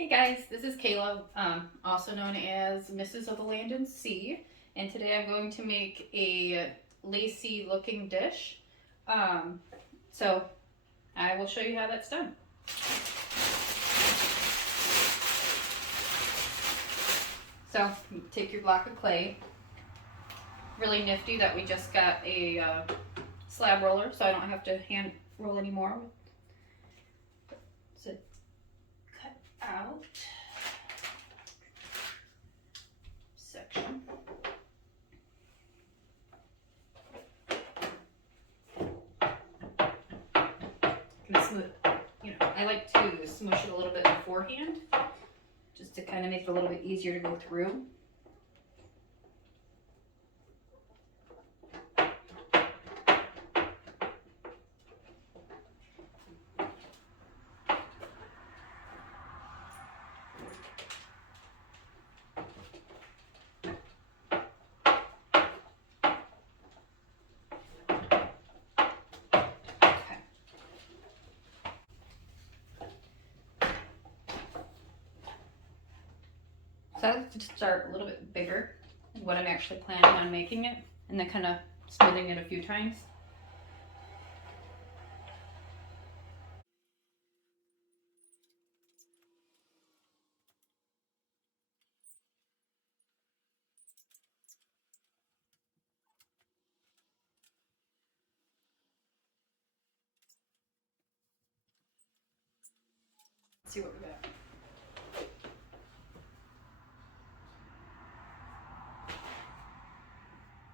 Hey guys, this is Kayla, also known as Mrs. of the Land and Sea, and today I'm going to make a lacy looking dish. Um, so I will show you how that's done. So you take your block of clay. Really nifty that we just got a slab roller, so I don't have to hand roll anymore. So cut out section. Smooth, I like to smush it a little bit beforehand, just to kind of make it a little bit easier to go through. So I like to start a little bit bigger than what I'm actually planning on making it, and then kind of smoothing it a few times. Let's see what we got.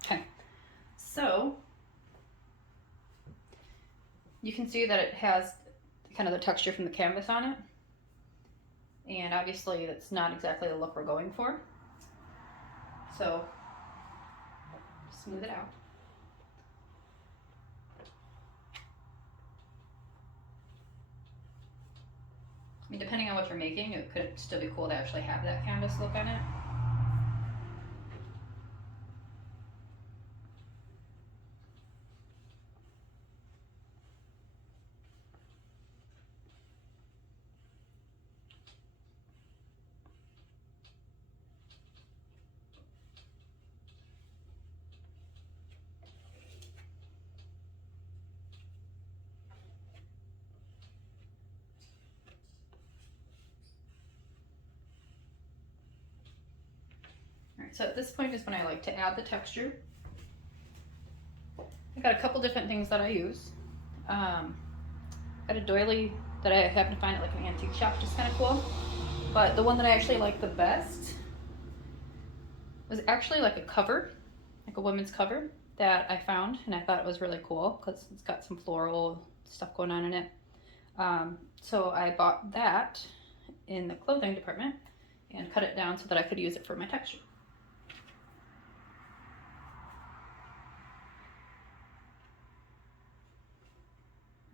Okay, so you can see that it has kind of the texture from the canvas on it, and obviously that's not exactly the look we're going for. So smooth it out. I mean, depending on what you're making, it could still be cool to actually have that canvas look on it. Alright, so at this point is when I like to add the texture. I got a couple different things that I use. Got a doily that I happen to find at like an antique shop, which is kind of cool. But the one that I actually like the best was actually like a cover, like a women's cover that I found, and I thought it was really cool because it's got some floral stuff going on in it. So I bought that in the clothing department and cut it down so that I could use it for my texture.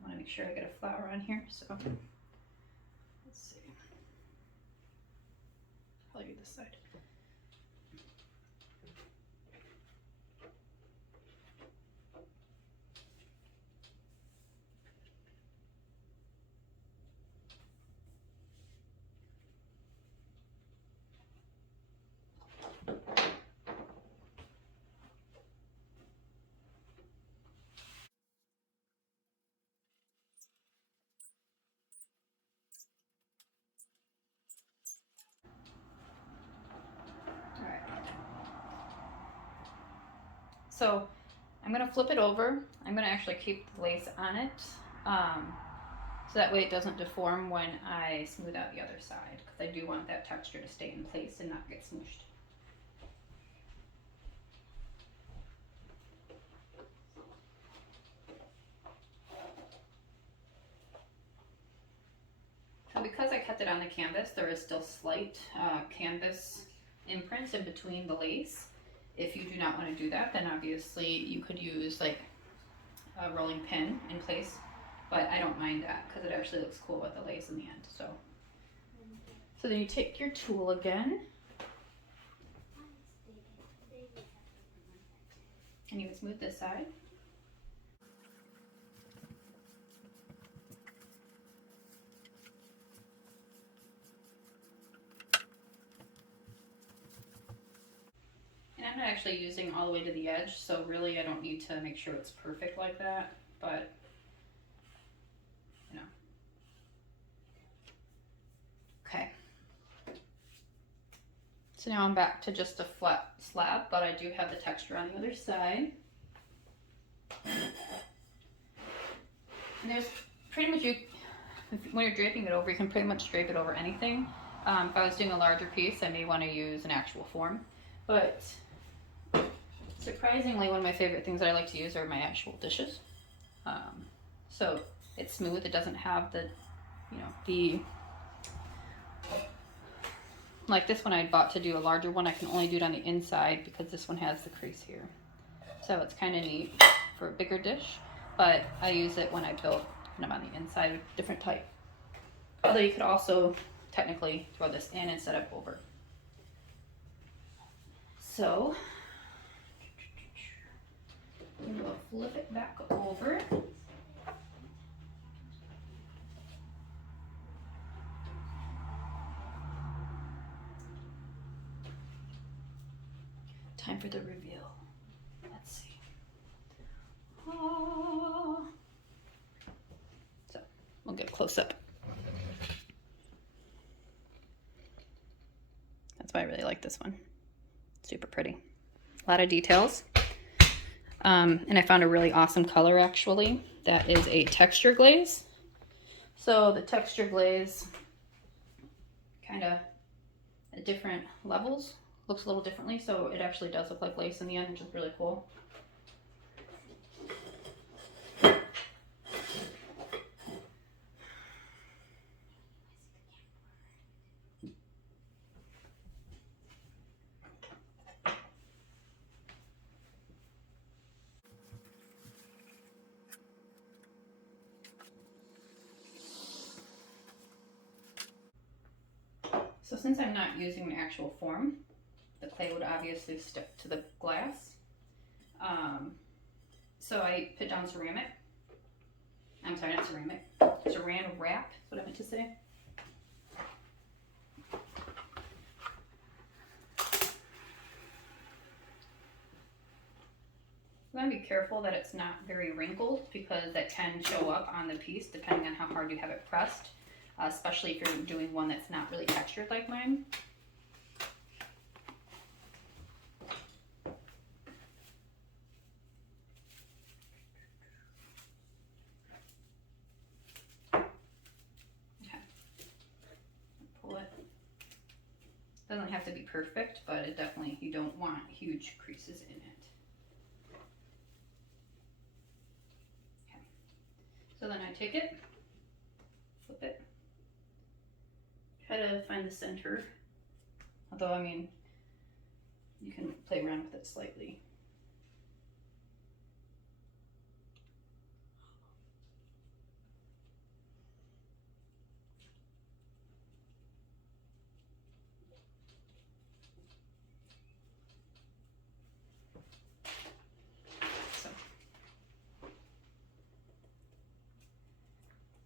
I want to make sure I get a flower on here, so let's see. I'll do this side. So I'm going to flip it over. I'm going to actually keep the lace on it, so that way it doesn't deform when I smooth out the other side, because I do want that texture to stay in place and not get smooshed. So because I kept it on the canvas, there is still slight canvas imprints in between the lace. If you do not want to do that, then obviously you could use like a rolling pin in place, but I don't mind that because it actually looks cool with the lace in the end. So then you take your tool again, and you can smooth this side. actually using all the way to the edge, so really I don't need to make sure it's perfect like that, but you know. Okay. So now I'm back to just a flat slab, but I do have the texture on the other side. And there's pretty much, when you're draping it over, you can pretty much drape it over anything. If I was doing a larger piece, I may want to use an actual form. But surprisingly, one of my favorite things that I like to use are my actual dishes. So it's smooth, it doesn't have the, like this one I bought to do a larger one, I can only do it on the inside because this one has the crease here. So it's kind of neat for a bigger dish, but I use it when I build them on the inside with different type. Although you could also technically throw this in instead of over. So we'll flip it back over. Time for the reveal. Let's see. So we'll get close up. That's why I really like this one. Super pretty. A lot of details. And I found a really awesome color actually. That is a texture glaze. So the texture glaze kind of at different levels looks a little differently, so it actually does look like lace in the end, which is really cool. So since I'm not using an actual form, the clay would obviously stick to the glass. So I put down ceramic. I'm sorry, not ceramic. Saran wrap is what I meant to say. You want to be careful that it's not very wrinkled because that can show up on the piece depending on how hard you have it pressed, especially if you're doing one that's not really textured like mine. Doesn't have to be perfect, but it definitely, you don't want huge creases in it. Okay. So then I take it, flip it, try to find the center. Although, I mean, you can play around with it slightly.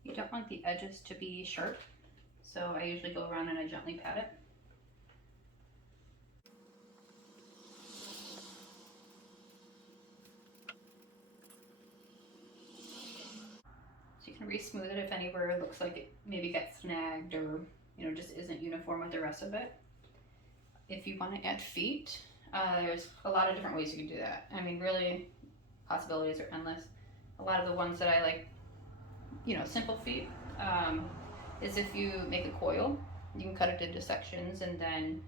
You don't want the edges to be sharp, so I usually go around and I gently pat it. So you can re-smooth it if anywhere it looks like it maybe gets snagged or just isn't uniform with the rest of it. If you want to add feet, there's a lot of different ways you can do that. I mean, really, possibilities are endless. A lot of the ones that I like, simple feet, is if you make a coil, you can cut it into sections and then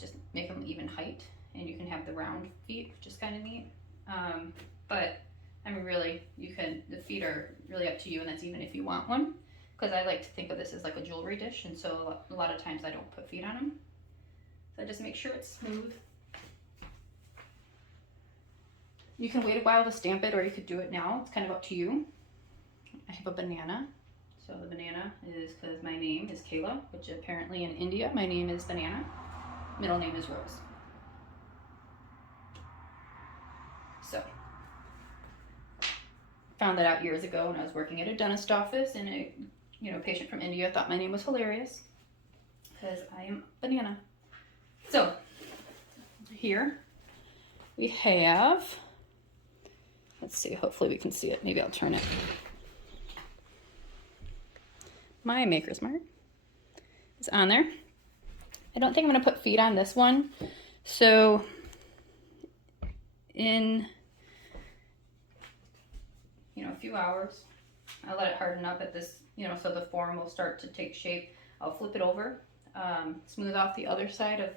just make them even height, and you can have the round feet, which is kind of neat. But I mean, really, the feet are really up to you, and that's even if you want one, because I like to think of this as like a jewelry dish, and so a lot of times I don't put feet on them. So just make sure it's smooth. You can wait a while to stamp it, or you could do it now. It's kind of up to you. I have a banana. So the banana is because my name is Kayla, which apparently in India, my name is Banana. Middle name is Rose. So, found that out years ago when I was working at a dentist office, and a patient from India thought my name was hilarious because I am Banana. So here we have, let's see, hopefully we can see it. Maybe I'll turn it. My Maker's Mark is on there. I don't think I'm going to put feet on this one. So in, a few hours, I'll let it harden up at this, so the form will start to take shape. I'll flip it over, smooth off the other side of,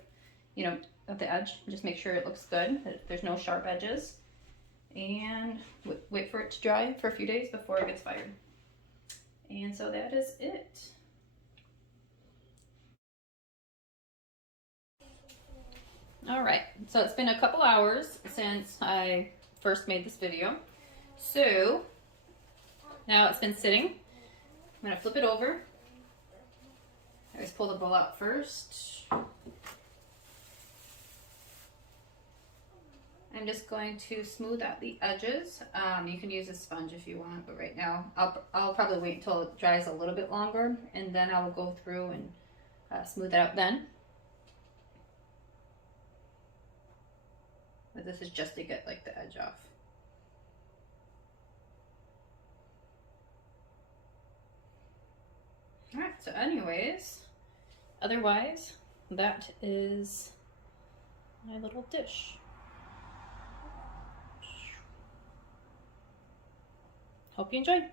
of the edge. Just make sure it looks good, that there's no sharp edges. And wait for it to dry for a few days before it gets fired. And so that is it. All right, so it's been a couple hours since I first made this video. So now it's been sitting. I'm gonna flip it over. I always pull the bowl out first. I'm just going to smooth out the edges. You can use a sponge if you want, but right now I'll probably wait until it dries a little bit longer, and then I will go through and smooth it out then. But this is just to get like the edge off. All right, so anyways, otherwise, that is my little dish. Hope you enjoyed.